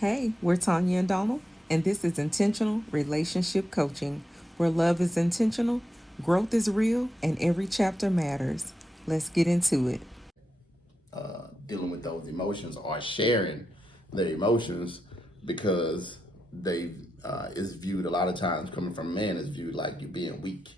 Hey, we're Tanya and Donald, and this is Intentional Relationship Coaching, where love is intentional, growth is real, and every chapter matters. Let's get into it. Dealing with those emotions or sharing their emotions because they is viewed a lot of times coming from men is viewed like you being weak.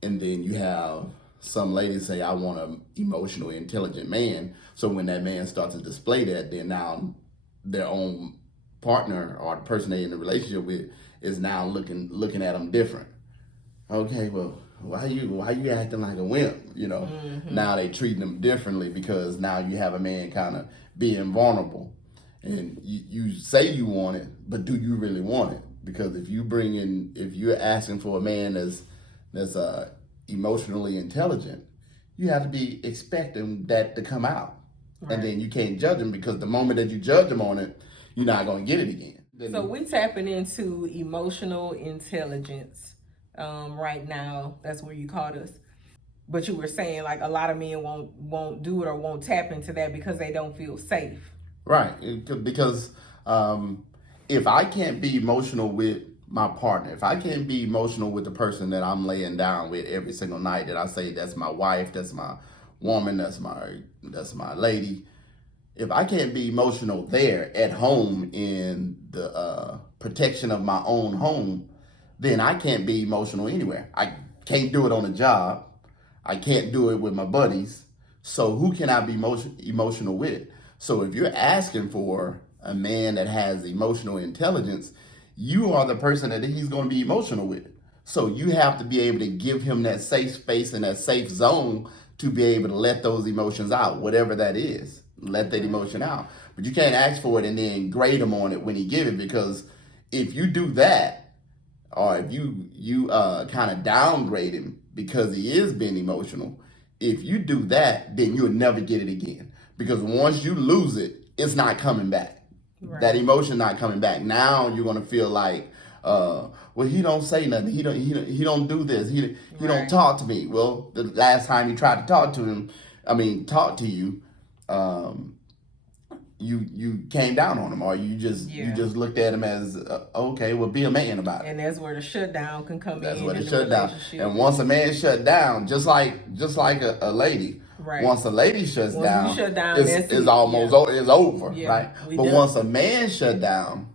And then you have some ladies say, I want an emotionally intelligent man. So when that man starts to display that, then now their own partner or the person they in the relationship with is now looking at them different. Okay, well, why you acting like a wimp? Now they treating them differently because now you have a man kind of being vulnerable, and you say you want it, but do you really want it? Because if you're asking for a man that's emotionally intelligent, you have to be expecting that to come out, right. And then you can't judge him because the moment that you judge him on it, you're not going to get it again. So we're tapping into emotional intelligence right now. That's where you caught us. But you were saying like a lot of men won't do it or won't tap into that because they don't feel safe. Right, because if I can't be emotional with my partner, if I can't be emotional with the person that I'm laying down with every single night, that I say that's my wife, that's my woman, that's my lady. If I can't be emotional there at home in the protection of my own home, then I can't be emotional anywhere. I can't do it on a job. I can't do it with my buddies. So who can I be emotional with? So if you're asking for a man that has emotional intelligence, you are the person that he's going to be emotional with. So you have to be able to give him that safe space and that safe zone to be able to let those emotions out, whatever that is. Let that emotion out. But you can't ask for it and then grade him on it when he give it, because if you do that, or if you kind of downgrade him because he is being emotional, if you do that, then you'll never get it again. Because once you lose it, it's not coming back. Right. That emotion not coming back. Now you're gonna feel like, well, he don't say nothing. He don't do this. He don't talk to me. Well, the last time you tried to talk to you, you came down on him, or you just looked at him as okay, well, be a man about it. And that's where the shutdown can come in. That's where the shutdown. And once a man shut down, just like a lady. Right. Once a lady shuts down, it's almost it's over, yeah, right? But once a man shut down,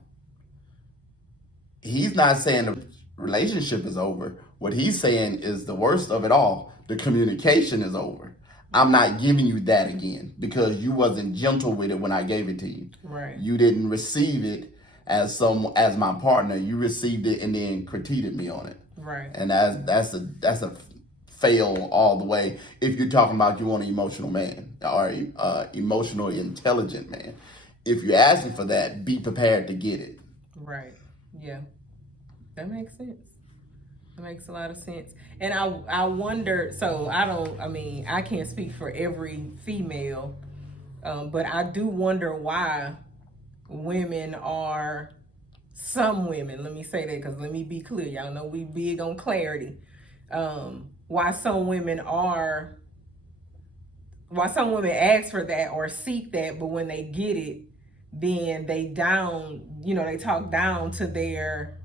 he's not saying the relationship is over. What he's saying is the worst of it all. The communication is over. I'm not giving you that again because you wasn't gentle with it when I gave it to you. Right. You didn't receive it as my partner. You received it and then critiqued me on it. Right. And that's a fail all the way. If you're talking about you want an emotional man or emotionally intelligent man, if you're asking for that, be prepared to get it. Right. Yeah. That makes sense. That makes a lot of sense. And I wonder, so I can't speak for every female, but I do wonder why some women, let me say that because let me be clear. Y'all know we big on clarity. Why some women ask for that or seek that, but when they get it, then they talk down to their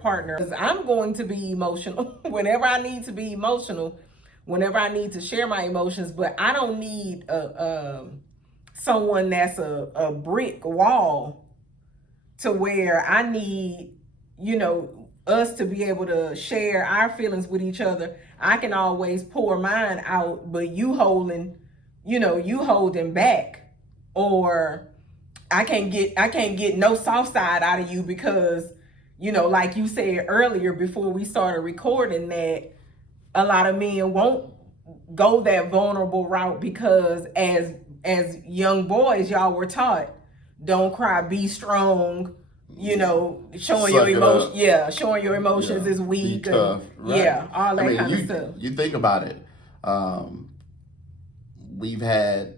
partner. Because I'm going to be emotional whenever I need to be emotional, whenever I need to share my emotions, but I don't need someone that's a brick wall to where I need, us to be able to share our feelings with each other. I can always pour mine out, but you holding back, or I can't get no soft side out of you because, like you said earlier before we started recording, that a lot of men won't go that vulnerable route because as young boys, y'all were taught, don't cry, be strong, showing your emotions. Yeah, showing your emotions is weak. Be tough, right? Yeah, all that kind of stuff. You think about it. We've had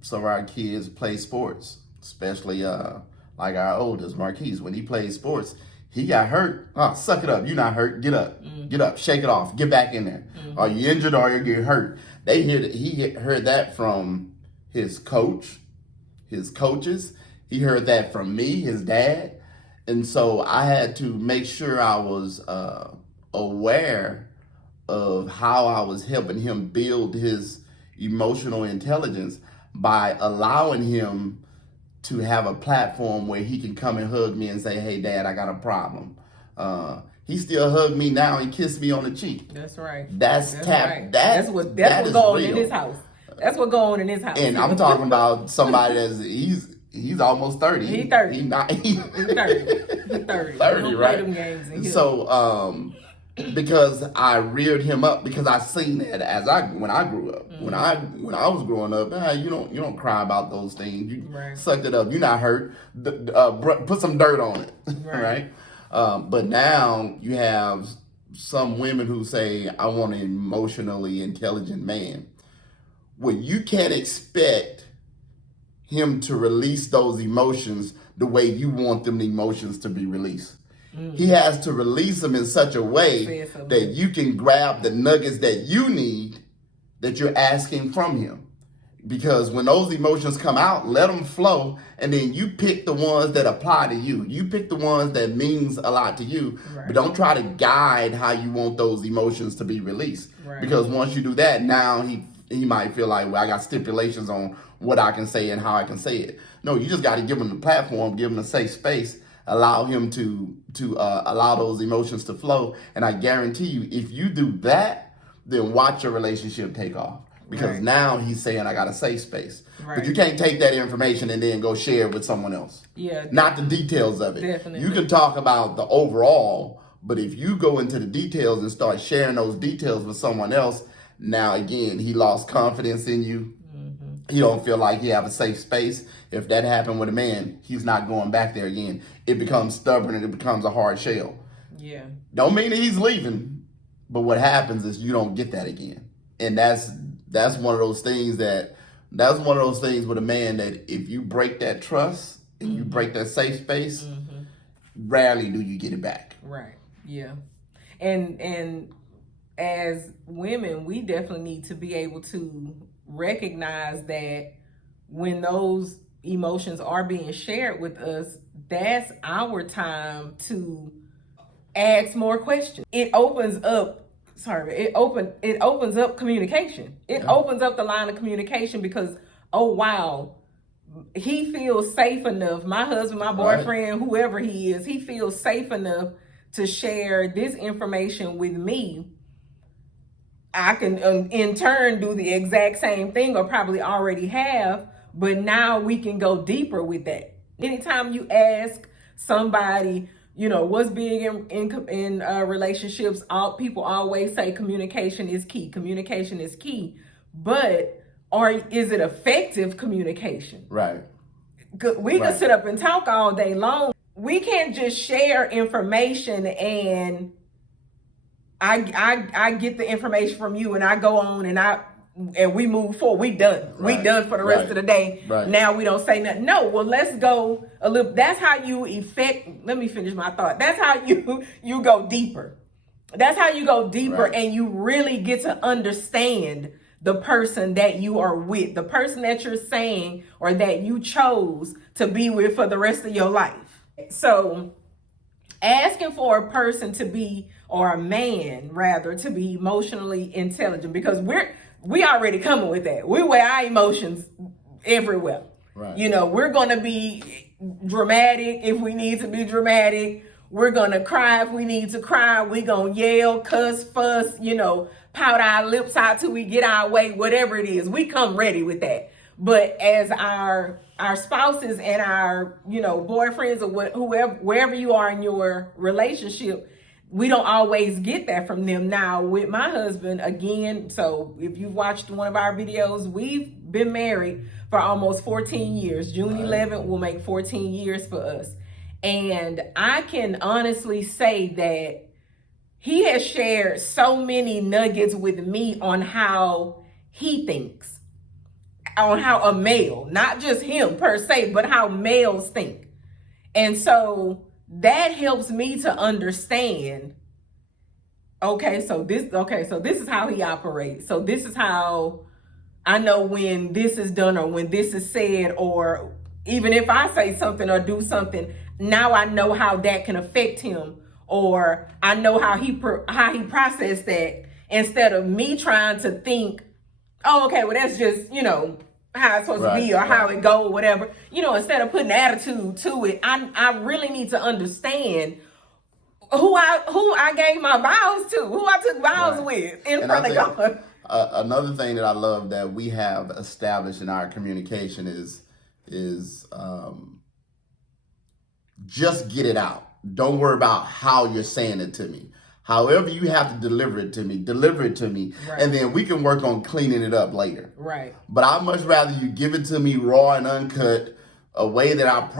some of our kids play sports, especially like our oldest, Marquise. When he played sports, he got hurt. Oh, suck it up. You're not hurt. Get up. Mm-hmm. Get up. Shake it off. Get back in there. Mm-hmm. Are you injured or you get hurt? He heard that from his coach, his coaches, He heard that from me, his dad. And so I had to make sure I was aware of how I was helping him build his emotional intelligence by allowing him to have a platform where he can come and hug me and say, "Hey, Dad, I got a problem." He still hug me now and kiss me on the cheek. That's right. That's tap. Right. That's what is going in real. his house. That's what going on in his house. And I'm talking about somebody he's almost 30. He 30. He's 30. He 30. 30, right? Play them games in here. So because I reared him up, because I seen that when I grew up. When I was growing up, you don't cry about those things. You sucked it up. You're not hurt. Put some dirt on it, right? But now you have some women who say, "I want an emotionally intelligent man." Well, you can't expect him to release those emotions the way you want them emotions to be released. He has to release them in such a way that you can grab the nuggets that you need, that you're asking from him. Because when those emotions come out, let them flow, and then you pick the ones that apply to you. You pick the ones that means a lot to you, but don't try to guide how you want those emotions to be released. Because once you do that, now he might feel like, well, I got stipulations on what I can say and how I can say it. No, you just got to give him the platform, give him a safe space, allow him to allow those emotions to flow. And I guarantee you, if you do that, then watch your relationship take off. Because now he's saying, I got a safe space. But you can't take that information and then go share it with someone else. Yeah. Not the details of it. Definitely. You can talk about the overall, but if you go into the details and start sharing those details with someone else, now again, he lost confidence in you. He don't feel like he have a safe space. If that happened with a man, he's not going back there again. It becomes stubborn and it becomes a hard shell. Yeah. Don't mean that he's leaving, but what happens is you don't get that again. And that's one of those things with a man, that if you break that trust and you break that safe space, rarely do you get it back. Right. Yeah. And as women, we definitely need to be able to recognize that when those emotions are being shared with us, that's our time to ask more questions. It opens up communication. It opens up the line of communication, because, oh wow, he feels safe enough. My husband, my boyfriend, whoever he is, he feels safe enough to share this information with me. I can in turn do the exact same thing, or probably already have, but now we can go deeper with that. Anytime you ask somebody, what's big in relationships, people always say communication is key. Communication is key. But is it effective communication? Right. We can sit up and talk all day long. We can't just share information and I get the information from you and I go on and we move forward. We done. We done for the rest of the day. Now we don't say nothing. No, well, let's go a little. That's how you let me finish my thought. That's how you go deeper. That's how you go deeper and you really get to understand the person that you are with, the person that you're saying or that you chose to be with for the rest of your life. So asking for a person to be, or a man rather, to be emotionally intelligent, because we already coming with that. We wear our emotions everywhere. We're going to be dramatic if we need to be dramatic. We're going to cry if we need to cry. We're going to yell, cuss, fuss, pout our lips out till we get our way, whatever it is. We come ready with that. But as our spouses and our, boyfriends or whoever, wherever you are in your relationship, we don't always get that from them. Now with my husband, again, so if you've watched one of our videos, we've been married for almost 14 years. June 11th will make 14 years for us. And I can honestly say that he has shared so many nuggets with me on how he thinks, on how a male, not just him per se, but how males think. And so that helps me to understand, okay, so this is how he operates. So this is how I know when this is done or when this is said, or even if I say something or do something, now I know how that can affect him, or I know how he processed that, instead of me trying to think, oh, okay, well, that's just, how it's supposed to be, or how it go, or whatever. Instead of putting attitude to it, I really need to understand who I gave my vows to, who I took vows with in front of God. Another thing that I love that we have established in our communication is just get it out. Don't worry about how you're saying it to me. However you have to deliver it to me, right. And then we can work on cleaning it up later. Right. But I'd much rather you give it to me raw and uncut, a way that I'm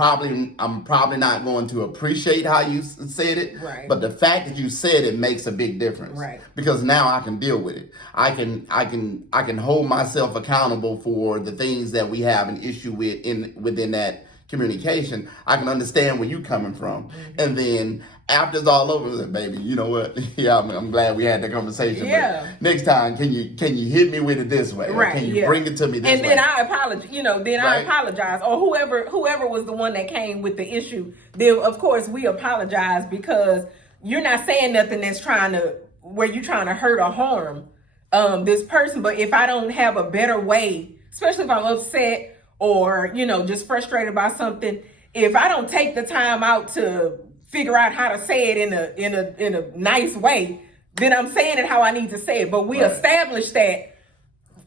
probably not going to appreciate how you said it. Right. But the fact that you said it makes a big difference. Right. Because now I can deal with it. I can hold myself accountable for the things that we have an issue with within that communication. I can understand where you're coming from. Mm-hmm. And then after it's all over, baby, you know what? Yeah, I'm glad we had that conversation. Yeah. But next time, can you hit me with it this way? Right. Or can you bring it to me this way? And then I apologize. I apologize, or whoever was the one that came with the issue. Then of course we apologize, because you're not saying nothing that's where you're trying to hurt or harm this person. But if I don't have a better way, especially if I'm upset or just frustrated by something, if I don't take the time out to figure out how to say it in a nice way, then I'm saying it how I need to say it. But we established that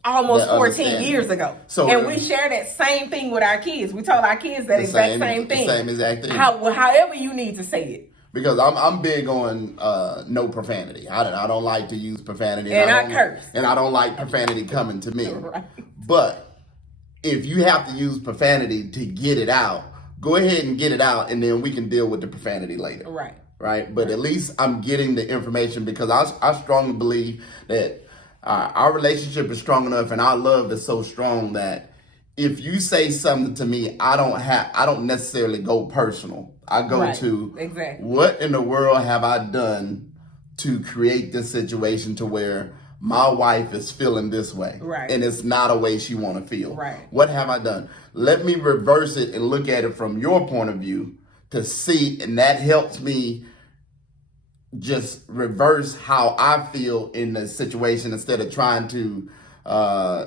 almost 14 years ago. And we share that same thing with our kids. We told our kids that same thing. The same exact thing. However you need to say it. Because I'm big on no profanity. I don't like to use profanity. And I curse. And I don't like profanity coming to me. Right. But if you have to use profanity to get it out, go ahead and get it out, and then we can deal with the profanity later. Right. Right. But at least I'm getting the information, because I strongly believe that our relationship is strong enough, and our love is so strong that if you say something to me, I don't necessarily go personal. I go to what in the world have I done to create this situation to where my wife is feeling this way, right? And it's not a way she want to feel. Right. What have I done? Let me reverse it and look at it from your point of view to see, and that helps me just reverse how I feel in the situation, instead of trying to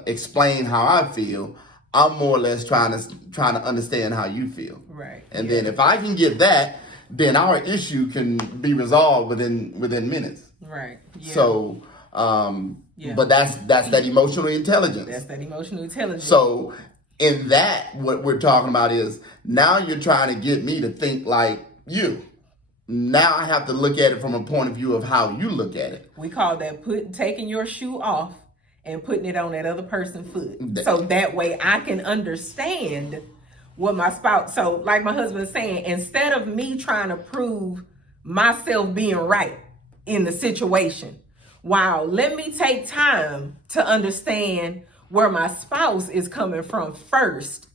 explain how I feel. I'm more or less trying to understand how you feel. Right. And then if I can get that, then our issue can be resolved within minutes. Right. Yeah. So, but that's that emotional intelligence. That's that emotional intelligence. So in that, what we're talking about is, now you're trying to get me to think like you. Now I have to look at it from a point of view of how you look at it. We call that taking your shoe off and putting it on that other person's foot. So that way I can understand what my spouse, so like my husband's saying, instead of me trying to prove myself being right in the situation, wow, let me take time to understand where my spouse is coming from first.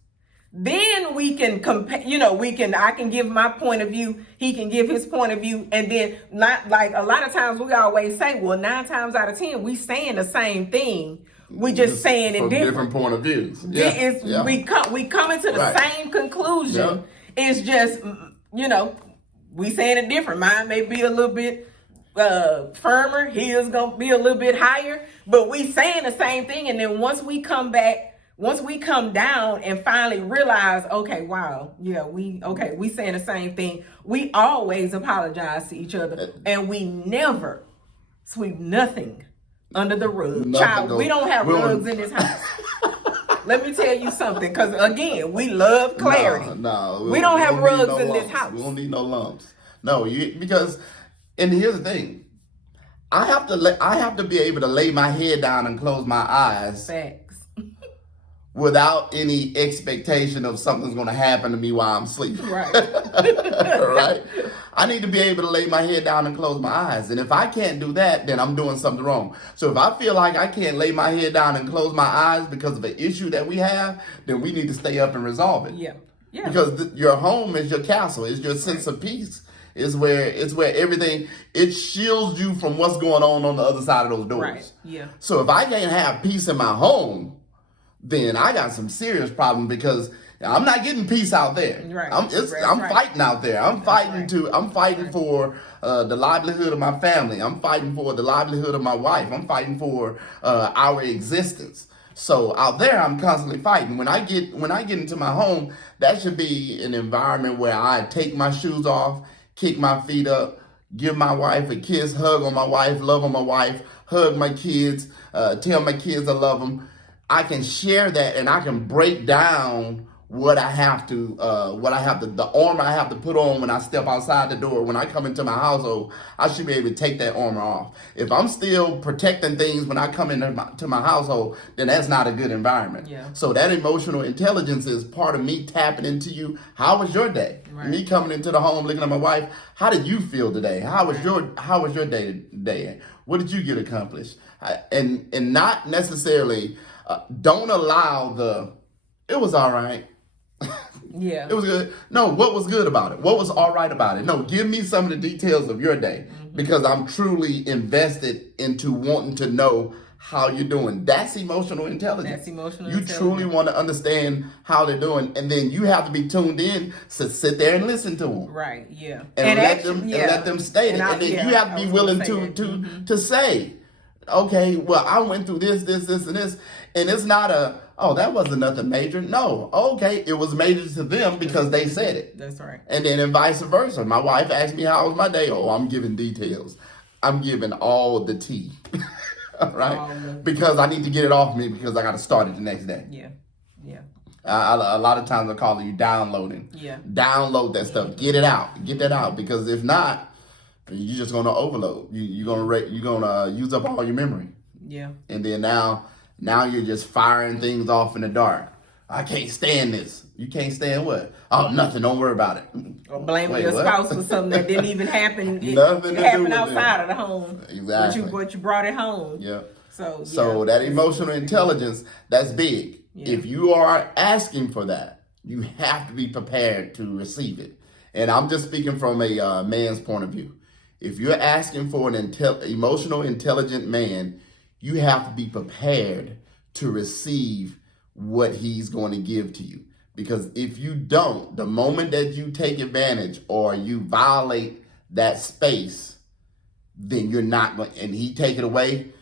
Then we can compare, I can give my point of view, he can give his point of view, and then not like a lot of times we always say, well, 9 times out of 10, we saying the same thing. We just saying it different point of views. Yeah. We come into the same conclusion. Yeah. It's just, we saying it different. Mine may be a little bit firmer. His gonna be a little bit higher, but we saying the same thing. And then once we come down and finally realize, okay, wow, yeah, we saying the same thing. We always apologize to each other, and we never sweep nothing under the rug. Child, we don't have rugs in this house. Let me tell you something, because again, we love clarity. No, we don't have rugs in this house. We don't need no lumps. No, because, and here's the thing, I have to be able to lay my head down and close my eyes. Facts. Without any expectation of something's going to happen to me while I'm sleeping. Right. Right? I need to be able to lay my head down and close my eyes. And if I can't do that, then I'm doing something wrong. So if I feel like I can't lay my head down and close my eyes because of an issue that we have, then we need to stay up and resolve it. Yeah. Yeah. Because your home is your castle. It's your sense of peace. It's where everything, it shields you from what's going on the other side of those doors. Right. Yeah. So if I can't have peace in my home, then I got some serious problem, because I'm not getting peace out there. Right. I'm Right. fighting out there. I'm fighting Right. for the livelihood of my family. I'm fighting for the livelihood of my wife. I'm fighting for our existence. So out there, I'm constantly fighting. When I get into my home, that should be an environment where I take my shoes off, kick my feet up, give my wife a kiss, hug on my wife, love on my wife, hug my kids, tell my kids I love them. I can share that, and I can break down what I have to, the armor I have to put on when I step outside the door. When I come into my household, I should be able to take that armor off. If I'm still protecting things when I come into my household, then that's not a good environment. Yeah. So that emotional intelligence is part of me tapping into you. How was your day? Right. Me coming into the home, looking at my wife. How did you feel today? How was your day today? What did you get accomplished? And not necessarily. Don't allow it was all right. Yeah. It was good. No, what was good about it? What was all right about it? No, give me some of the details of your day, because I'm truly invested into wanting to know how you're doing. That's emotional intelligence. That's emotional You intelligence. truly want to understand how they're doing, and then you have to be tuned in to sit there and listen to them. Right. Yeah. And let actually, them state it. And then you have to be willing to say, okay, well, I went through this, and this, and it's not that wasn't nothing major. No, okay, it was major to them because they said it. That's right. And then vice versa. My wife asked me how was my day. Oh, I'm giving details. I'm giving all the tea, all right, because I need to get it off me because I got to start it the next day. Yeah. Yeah. A lot of times I call you downloading. Yeah. Download that stuff. Get it out. Get that out, because if not, you're just gonna overload. You're gonna use up all your memory. Yeah. And then now you're just firing things off in the dark. I can't stand this. You can't stand what? Oh, nothing. Don't worry about it. Or blaming your spouse for something that didn't even happen. Nothing It to happened do with outside of the home. Exactly. But you brought it home. Yeah. So that emotional intelligence, that's big. Yeah. If you are asking for that, you have to be prepared to receive it. And I'm just speaking from a man's point of view. If you're asking for an emotional, intelligent man, you have to be prepared to receive what he's going to give to you. Because if you don't, the moment that you take advantage or you violate that space, then you're not going, and he take it away,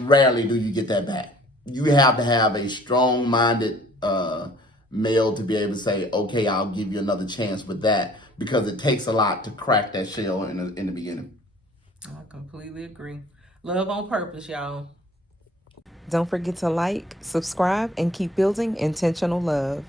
rarely do you get that back. You have to have a strong-minded male to be able to say, okay, I'll give you another chance with that, because it takes a lot to crack that shell in the beginning. I completely agree. Love on purpose, y'all. Don't forget to like, subscribe, and keep building intentional love.